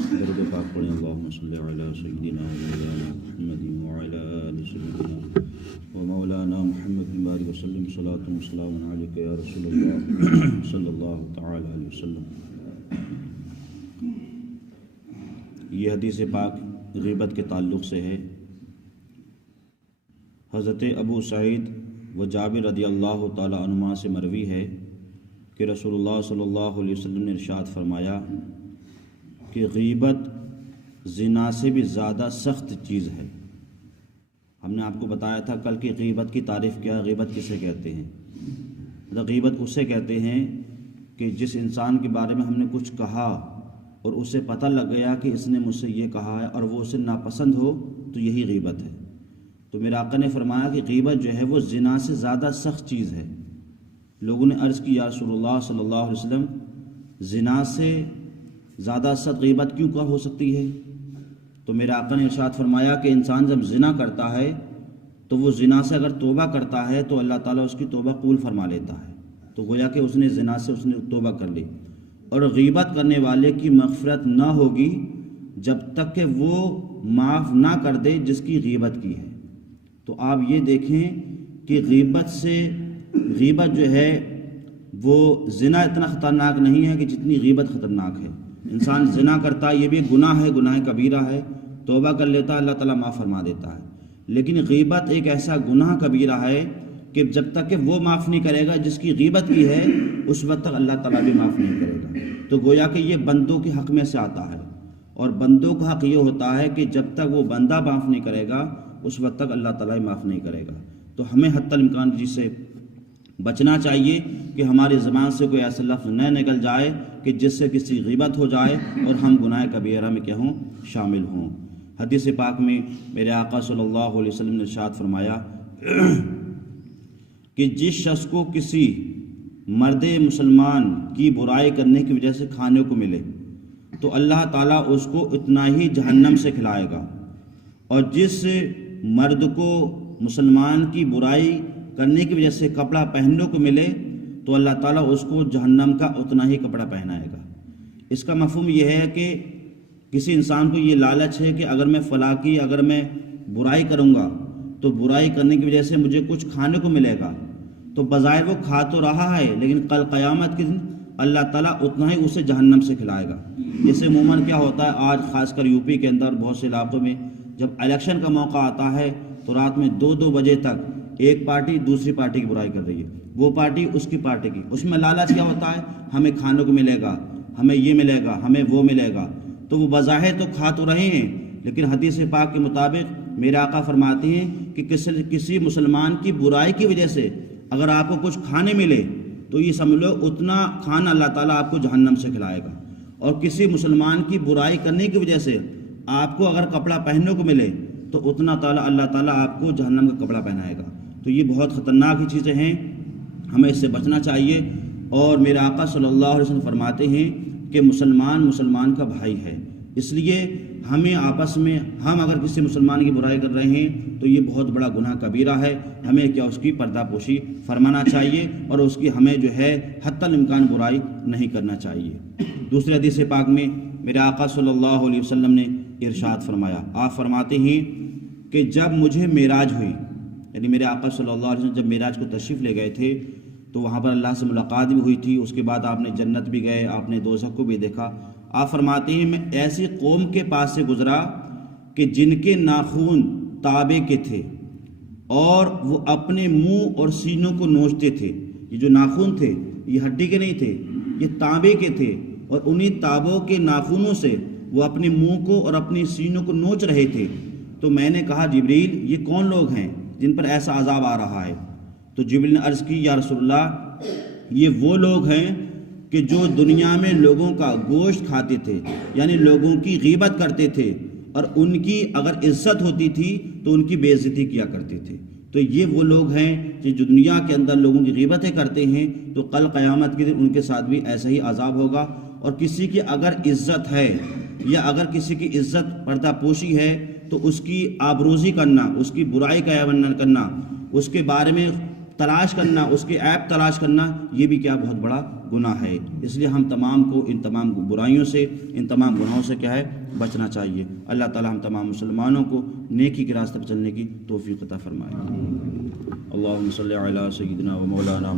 درود پاک پڑھیں اللہم صلی علی سیدنا مولانا محمد وعلی آل سیدنا و مولانا محمد بارک وسلم صلاۃ و سلام علیک یا رسول اللہ صلی اللہ تعالی علیہ وسلم۔ یہ حدیث پاک غیبت کے تعلق سے ہے۔ حضرت ابو سعید و جابر رضی اللہ تعالی عنہما سے مروی ہے کہ رسول اللہ صلی اللہ علیہ وسلم نے ارشاد فرمایا کہ غیبت زنا سے بھی زیادہ سخت چیز ہے۔ ہم نے آپ کو بتایا تھا کل کی غیبت کی تعریف کیا ہے، غیبت کسے کہتے ہیں۔ غیبت اسے کہتے ہیں کہ جس انسان کے بارے میں ہم نے کچھ کہا اور اسے پتہ لگ گیا کہ اس نے مجھ سے یہ کہا ہے اور وہ اسے ناپسند ہو، تو یہی غیبت ہے۔ تو میرے آقا نے فرمایا کہ غیبت جو ہے وہ زنا سے زیادہ سخت چیز ہے۔ لوگوں نے عرض کی یا رسول اللہ صلی اللہ علیہ وسلم، زنا سے زیادہ سخت غیبت کیوں کا ہو سکتی ہے؟ تو میرے آقا نے ارشاد فرمایا کہ انسان جب زنا کرتا ہے تو وہ زنا سے اگر توبہ کرتا ہے تو اللہ تعالیٰ اس کی توبہ قبول فرما لیتا ہے، تو گویا کہ اس نے زنا سے توبہ کر لی۔ اور غیبت کرنے والے کی مغفرت نہ ہوگی جب تک کہ وہ معاف نہ کر دے جس کی غیبت کی ہے۔ تو آپ یہ دیکھیں کہ غیبت جو ہے وہ زنا اتنا خطرناک نہیں ہے کہ جتنی غیبت خطرناک ہے۔ انسان زنا کرتا ہے، یہ بھی گناہ ہے، گناہ کبیرہ ہے، توبہ کر لیتا ہے، اللہ تعالیٰ معاف فرما دیتا ہے۔ لیکن غیبت ایک ایسا گناہ کبیرہ ہے کہ جب تک کہ وہ معاف نہیں کرے گا جس کی غیبت کی ہے، اس وقت تک اللہ تعالیٰ بھی معاف نہیں کرے گا۔ تو گویا کہ یہ بندوں کے حق میں سے آتا ہے، اور بندوں کا حق یہ ہوتا ہے کہ جب تک وہ بندہ معاف نہیں کرے گا اس وقت تک اللہ تعالیٰ معاف نہیں کرے گا۔ تو ہمیں حتی الامکان جس سے بچنا چاہیے کہ ہماری زبان سے کوئی ایسا لفظ نہ نکل جائے کہ جس سے کسی غیبت ہو جائے اور ہم گناہ کبیرہ میں کیا ہوں، شامل ہوں۔ حدیث پاک میں میرے آقا صلی اللہ علیہ وسلم نے ارشاد فرمایا کہ جس شخص کو کسی مرد مسلمان کی برائی کرنے کی وجہ سے کھانے کو ملے تو اللہ تعالیٰ اس کو اتنا ہی جہنم سے کھلائے گا، اور جس مرد کو مسلمان کی برائی کرنے کی وجہ سے کپڑا پہننے کو ملے تو اللہ تعالیٰ اس کو جہنم کا اتنا ہی کپڑا پہنائے گا۔ اس کا مفہوم یہ ہے کہ کسی انسان کو یہ لالچ ہے کہ اگر میں فلاں کی اگر میں برائی کروں گا تو برائی کرنے کی وجہ سے مجھے کچھ کھانے کو ملے گا، تو بظاہر وہ کھا تو رہا ہے لیکن کل قیامت کے دن اللہ تعالیٰ اتنا ہی اسے جہنم سے کھلائے گا۔ جیسے عموماً کیا ہوتا ہے آج خاص کر یوپی کے اندر بہت سے علاقوں میں جب الیکشن کا موقع آتا ہے تو رات میں 2-2 بجے تک ایک پارٹی دوسری پارٹی کی برائی کر رہی ہے، وہ پارٹی اس کی پارٹی کی، اس میں لالچ کیا ہوتا ہے، ہمیں کھانے کو ملے گا، ہمیں یہ ملے گا، ہمیں وہ ملے گا۔ تو وہ بظاہر تو کھا تو رہے ہیں لیکن حدیث پاک کے مطابق میرے آقا فرماتے ہیں کہ کسی مسلمان کی برائی کی وجہ سے اگر آپ کو کچھ کھانے ملے تو یہ سمجھ لو اتنا کھانا اللہ تعالیٰ آپ کو جہنم سے کھلائے گا، اور کسی مسلمان کی برائی کرنے کی وجہ سے آپ کو اگر کپڑا پہننے کو ملے تو اتنا اللہ تعالیٰ آپ کو جہنم کا کپڑا پہنائے گا۔ تو یہ بہت خطرناک چیزیں ہیں، ہمیں اس سے بچنا چاہیے۔ اور میرے آقا صلی اللہ علیہ وسلم فرماتے ہیں کہ مسلمان کا بھائی ہے، اس لیے ہمیں آپس میں ہم اگر کسی مسلمان کی برائی کر رہے ہیں تو یہ بہت بڑا گناہ کبیرہ ہے، ہمیں کیا اس کی پردہ پوشی فرمانا چاہیے اور اس کی ہمیں جو ہے حتی الامکان برائی نہیں کرنا چاہیے۔ دوسرے حدیث پاک میں میرے آقا صلی اللہ علیہ وسلم نے ارشاد فرمایا، آپ فرماتے ہیں کہ جب مجھے معراج ہوئی، یعنی میرے آقا صلی اللہ علیہ وسلم جب معراج کو تشریف لے گئے تھے تو وہاں پر اللہ سے ملاقات بھی ہوئی تھی، اس کے بعد آپ نے جنت بھی گئے، آپ نے دوزخ کو بھی دیکھا۔ آپ فرماتے ہیں میں ایسی قوم کے پاس سے گزرا کہ جن کے ناخن تانبے کے تھے اور وہ اپنے منہ اور سینوں کو نوچتے تھے۔ یہ جو ناخن تھے یہ ہڈی کے نہیں تھے، یہ تانبے کے تھے، اور انہی تانبوں کے ناخنوں سے وہ اپنے منہ کو اور اپنی سینوں کو نوچ رہے تھے۔ تو میں نے کہا جبریل یہ کون لوگ ہیں جن پر ایسا عذاب آ رہا ہے؟ تو جبریل نے عرض کی یا رسول اللہ یہ وہ لوگ ہیں کہ جو دنیا میں لوگوں کا گوشت کھاتے تھے، یعنی لوگوں کی غیبت کرتے تھے، اور ان کی اگر عزت ہوتی تھی تو ان کی بے عزتی کیا کرتے تھے۔ تو یہ وہ لوگ ہیں جو دنیا کے اندر لوگوں کی غیبتیں کرتے ہیں، تو کل قیامت کے دن ان کے ساتھ بھی ایسا ہی عذاب ہوگا۔ اور کسی کی اگر عزت ہے یا اگر کسی کی عزت پردہ پوشی ہے تو اس کی آبروزی کرنا، اس کی برائی کا اعلان کرنا، اس کے بارے میں تلاش کرنا، اس کے عیب تلاش کرنا، یہ بھی کیا بہت بڑا گناہ ہے۔ اس لیے ہم تمام کو ان تمام برائیوں سے، ان تمام گناہوں سے کیا ہے بچنا چاہیے۔ اللہ تعالی ہم تمام مسلمانوں کو نیکی کے راستے پر چلنے کی توفیق عطا فرمائے۔ اللہم صلی علی سیدنا و مولانا